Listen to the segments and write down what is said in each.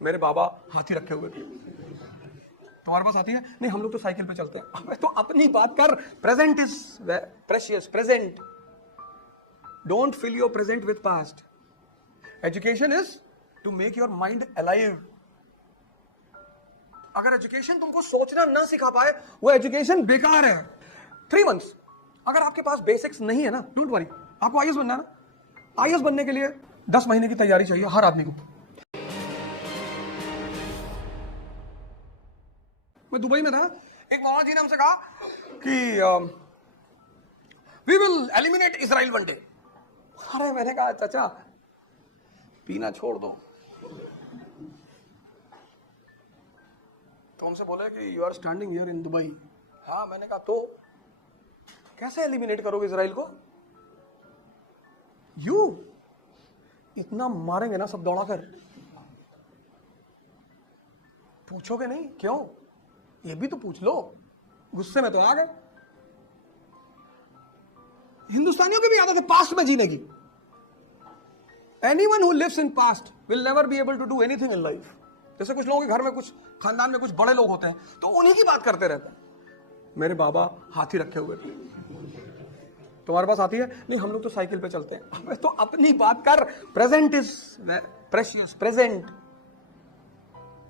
मेरे बाबा हाथी रखे हुए थे। तुम्हारे पास हाथी है? नहीं, हम लोग तो साइकिल पे चलते हैं। अबे तो अपनी बात कर। Present is precious. Present, don't fill your present with past. Education is to make your mind alive. अगर एजुकेशन तुमको सोचना ना सिखा पाए, वो एजुकेशन बेकार है। 3 months, अगर आपके पास बेसिक्स नहीं है ना, डोंट वरी। आपको आईएएस बनना है ना, आईएएस बनने के लिए 10 महीने की तैयारी चाहिए हर आदमी को। मैं दुबई में था, एक मौलाना जी ने हमसे कहा कि we will eliminate Israel one day. अरे मैंने कहा चाचा पीना छोड़ दो। तो हमसे बोले कि you are standing here in Dubai. हाँ, मैंने कहा तो कैसे एलिमिनेट करोगे इजराइल को? यू इतना मारेंगे ना सब दौड़ा कर, पूछोगे नहीं क्यों? ये भी तो पूछ लो। गुस्से में तो आ गए। हिंदुस्तानियों की भी आदत है पास्ट में जीने की। Anyone who lives in past will never be able to do anything in life. जैसे कुछ लोगों के घर में, कुछ खानदान में कुछ बड़े लोग होते हैं, तो उन्हीं की बात करते रहते हैं। मेरे बाबा हाथी रखे हुए थे। तुम्हारे पास हाथी है? नहीं, हम लोग तो साइकिल पे चलते हैं। तो अपनी बात कर। Present is precious. Present,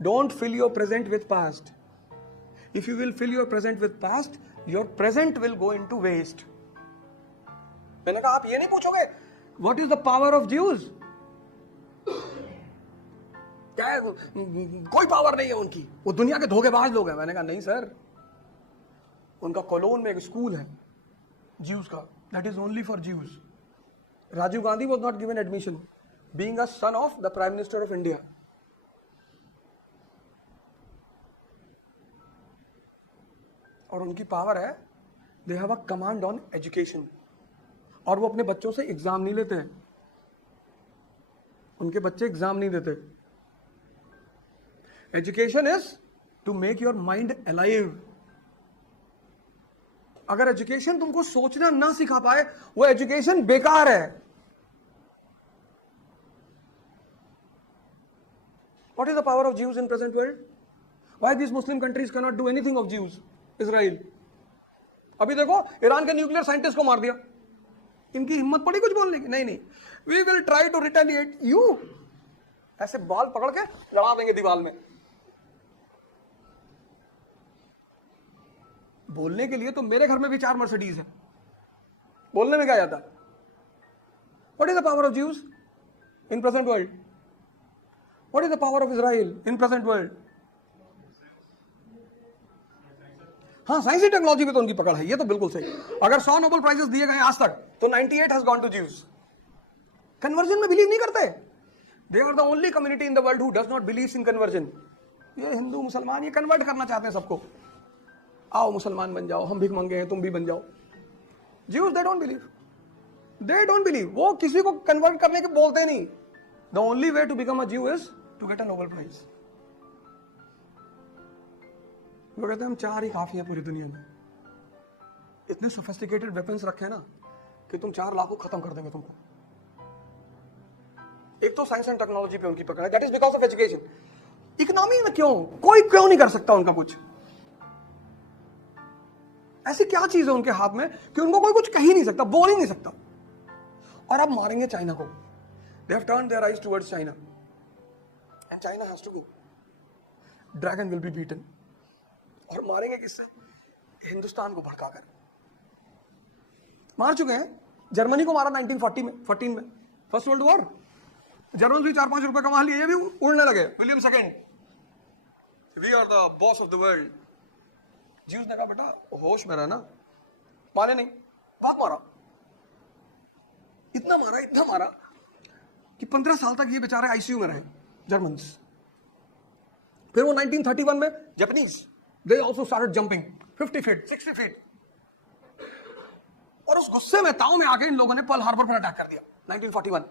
don't fill your present with past. If you will fill your present with past, your present will go into waste. मैंने कहा आप ये नहीं पूछोगे what is the power of Jews? क्या है? कोई पावर नहीं है उनकी, वो दुनिया के धोखेबाज लोग हैं। मैंने कहा नहीं सर, उनका कोलोन में एक स्कूल है ज्यूज का, that is only for Jews. Rajiv Gandhi was not given admission, being a son of the Prime Minister of India. और उनकी पावर है, they have a command on education. और वो अपने बच्चों से एग्जाम नहीं लेते हैं, उनके बच्चे एग्जाम नहीं देते। Education is to make your mind alive. अगर एजुकेशन तुमको सोचना ना सिखा पाए, वो एजुकेशन बेकार है। What is the power of Jews in present world? Why these Muslim countries cannot do anything of Jews? Israel, अभी देखो ईरान के न्यूक्लियर साइंटिस्ट को मार दिया। इनकी हिम्मत पड़ी कुछ बोलने की? नहीं नहीं, we will try to retaliate you. ऐसे बाल पकड़ के लड़ा देंगे दीवार में। बोलने के लिए तो मेरे घर में भी 4 मर्सिडीज है, बोलने में क्या जाता है? What is the power of Jews in present world? What is the power of Israel in present world? हाँ, साइंस टेक्नोलॉजी पे तो उनकी पकड़ है, ये तो बिल्कुल सही। अगर 100 नोबेल प्राइजेस दिए गए आज तक, तो 98 has gone to Jews. Conversion में बिलीव नहीं करते। They are the only community in the world who does not believe in conversion. ये हिंदू मुसलमान ये कन्वर्ट करना चाहते हैं सबको। आओ मुसलमान बन जाओ, हम भीख मंगे हैं, तुम भी बन जाओ। Jews they don't believe, they don't believe. वो किसी को कन्वर्ट करने के बोलते नहीं। The only way to become a Jew is to get a Nobel prize. वो कहते हैं हम 4 ही काफी है पूरी दुनिया में। इतने सोफिस्टिकेटेड वेपन्स रखे हैं ना कि तुम 4 लाख को खत्म कर देंगे तुमको। एक तो साइंस एंड टेक्नोलॉजी पे उनकी पकड़ है, that is because of education. Economy में कोई क्यों नहीं कर सकता उनका कुछ? ऐसी क्या चीज है उनके हाथ में कि उनको कोई कुछ कह ही नहीं सकता, बोल ही नहीं सकता। और अब मारेंगे चाइना को। They have turned their eyes towards China and China has to go. Dragon will be beaten. और मारेंगे किससे? हिंदुस्तान को भड़काकर। मार चुके हैं। जर्मनी को मारा 1914 में, फर्स्ट वर्ल्ड वॉर। जर्मन भी 4-5 रुपए कमा लिए, ये भी उड़ने लगे। William second, we are the boss of the world. Jews ने कहा बेटा होश में रहना। माने नहीं, बहुत मारा। इतना मारा कि 15 साल तक ये बेचारे आईसीयू में रहे जर्मन्स। फिर वो 1931 में Japanese, they also started jumping 50 feet, 60 feet. और उस गुस्से में ताऊ में आके इन लोगों ने पर्ल हार्बर पर अटैक कर दिया 1941।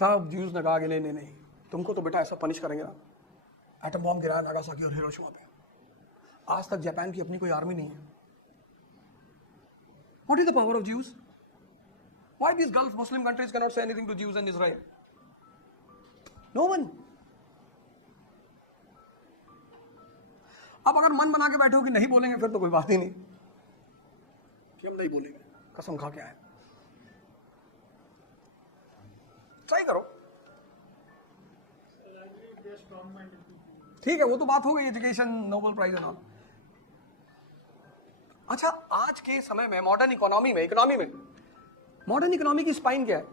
तब ज्यूज ने कहा कि नहीं, तुमको तो बेटा ऐसा पनिश करेंगे ना। एटम बॉम्ब गिराया नागासाकी और हिरोशिमा पे। आज तक जापान की अपनी कोई आर्मी नहीं है। What is the power of Jews? Why these Gulf Muslim countries cannot say anything to Jews and Israel? No one. अब अगर मन बना के बैठे हो कि नहीं बोलेंगे, फिर तो कोई बात ही नहीं कि हम नहीं बोलेंगे, कसम खा के आए। ट्राई करो, ठीक है, वो तो बात हो गई, education, Nobel prize and all. अच्छा, आज के समय में मॉडर्न इकोनॉमी में मॉडर्न इकोनॉमी की स्पाइन क्या है?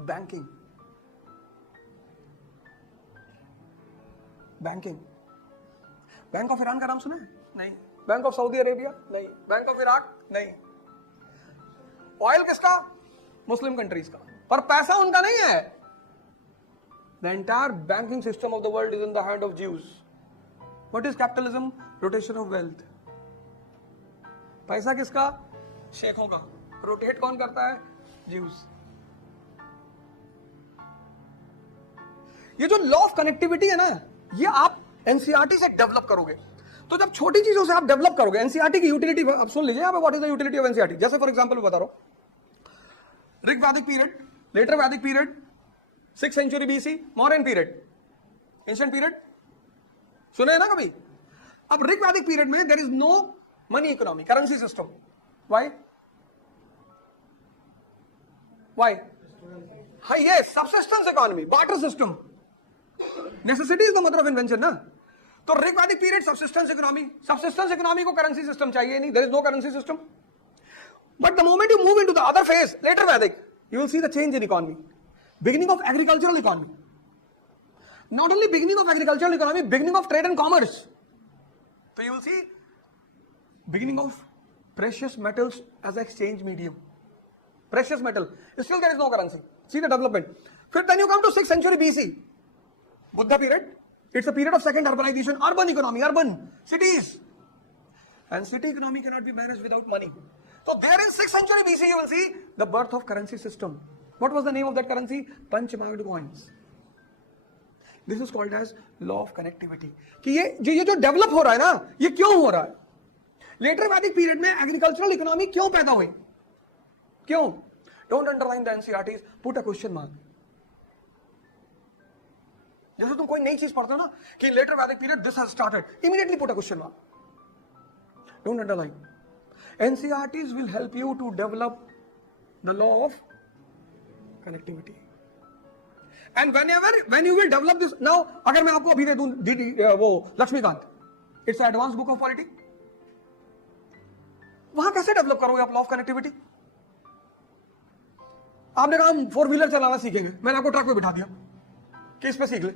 बैंकिंग। बैंक ऑफ ईरान का नाम सुना है? नहीं। Bank of Saudi Arabia? नहीं। Bank of Iraq? नहीं। ऑयल किसका? मुस्लिम कंट्रीज का, पर पैसा उनका नहीं है। The entire banking system of the world is in the hand of Jews. What is capitalism? Rotation of wealth. पैसा किसका? शेखों का। रोटेट कौन करता है? ज्यूज। ये जो लॉ ऑफ कनेक्टिविटी है ना, ये आप एनसीईआरटी से डेवलप करोगे। तो जब छोटी चीजों से आप डेवलप करोगे, एनसीईआरटी की यूटिलिटी आप सुन लीजिए, what is the utility of NCERT. जैसे फॉर एग्जांपल मैं बता रहा हूं, Rig Vedic period, later Vedic period, 6th century BC, modern period, ancient period, सुने हैं ना कभी? अब ऋग वैदिक पीरियड में there is no money economy, currency system. Why? Hi, yes, subsistence economy, barter system. Necessity is the mother of invention ना। तो Rig Vedic period subsistence economy को currency system चाहिए नहीं, there is no currency system. But the moment you move into the other phase, later Vedic, you will see the change in economy, beginning of agricultural economy, not only beginning of agricultural economy, beginning of trade and commerce. So you will see beginning of precious metals as exchange medium. Precious metal, still there is no currency. See the development. Then you come to 6th century BC, Buddha period. It's a period of second urbanization, urban economy, urban cities, and city economy cannot be managed without money. So there in 6th century BC you will see the birth of currency system. What was the name of that currency? Panch-marked coins. This is called as law of connectivity. कि ये जो develop हो रहा है ना, ये क्यों हो रहा है? लेटर वैदिक पीरियड में एग्रीकल्चरल इकोनॉमी क्यों पैदा हुई? क्यों? Don't underline the NCERTs, put a question mark. जैसे तुम कोई नई चीज पढ़ते हो ना कि letter Vedic period this has started, immediately put a question mark. Don't underline. NCERTs will help you to develop the law of connectivity. And when you will develop this, now अगर मैं आपको अभी दे दूं वो Laxmikant, it's an advanced book of polity, वहां कैसे develop करोगे आप लॉ ऑफ कनेक्टिविटी? आपने कहा हम 4 व्हीलर चलाना सीखेंगे, मैंने आपको ट्रक पे बिठा दिया कि इस पे सीख ले।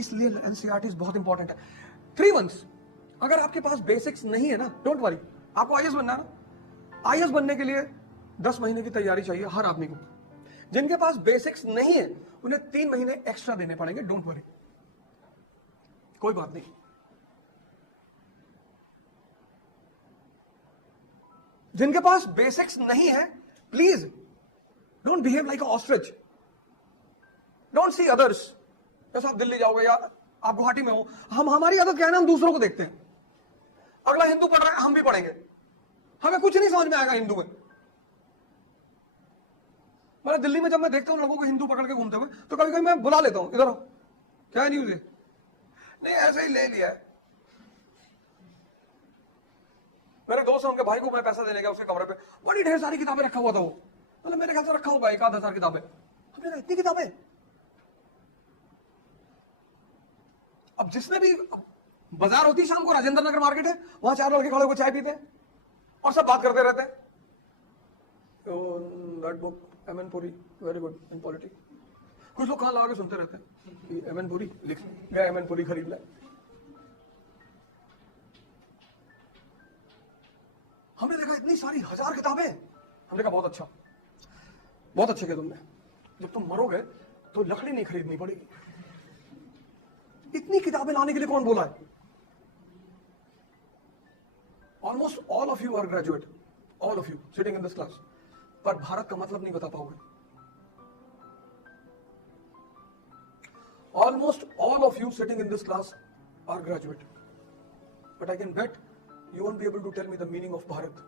इसलिए एनसीईआरटीज बहुत इंपॉर्टेंट है। 3 months, अगर आपके पास बेसिक्स नहीं है ना, डोंट वरी, आपको आईएएस बनना है ना, आईएएस बनने के लिए 10 महीने की तैयारी चाहिए हर आदमी को। जिनके पास बेसिक्स नहीं है उन्हें 3 महीने एक्स्ट्रा देने पड़ेंगे, डोंट वरी, कोई बात नहीं। जिनके पास बेसिक्स नहीं है, please don't behave like a ostrich, don't see others. जैसे आप दिल्ली जाओगे या आप गुवाहाटी में हो, हमारी आदत क्या है ना, हम दूसरों को देखते हैं। अगला हिंदू पढ़ रहा है, हम भी पढ़ेंगे, हमें कुछ नहीं समझ में आएगा हिंदू में। मैं दिल्ली में जब मैं देखता हूं लोगों को हिंदू पकड़ के घूमते हुए, तो कभी कभी मैं बुला लेता हूं, इधर आओ, क्या न्यूज है? नहीं, ऐसे ही ले लिया है। मेरे दोस्त, उनके भाई को मैं पैसा देने गया, उसके कमरे पे बड़ी ढेर सारी किताबें रखा हुआ था। वो मतलब मेरे ख्याल से रखा होगा 1,000 किताबें। हमने कहा इतनी किताबें? अब जिसने भी, बाजार होती शाम को, राजेंद्र नगर मार्केट है, वहां 4 लड़के खड़े होकर चाय पीते हैं और सब बात करते रहते हैं। That book M N Puri very good in polity. कुछ लोग कहां ला के सुनते रहते हैं कि एमएन पुरी लिख गया, एमएन पुरी खरीद ले। हमने देखा इतनी सारी 1000 किताबें। हमने कहा बहुत अच्छा, बहुत अच्छे किया तुमने। जब तुम मरोगे तो लकड़ी नहीं खरीदनी पड़ेगी। इतनी किताबें लाने के लिए कौन बोला है? Almost all of you are graduate, all of you sitting in this class, पर भारत का मतलब नहीं बता पाओगे। Almost all of you sitting in this class are graduate, but I can bet you won't be able to tell me the meaning of Bharat.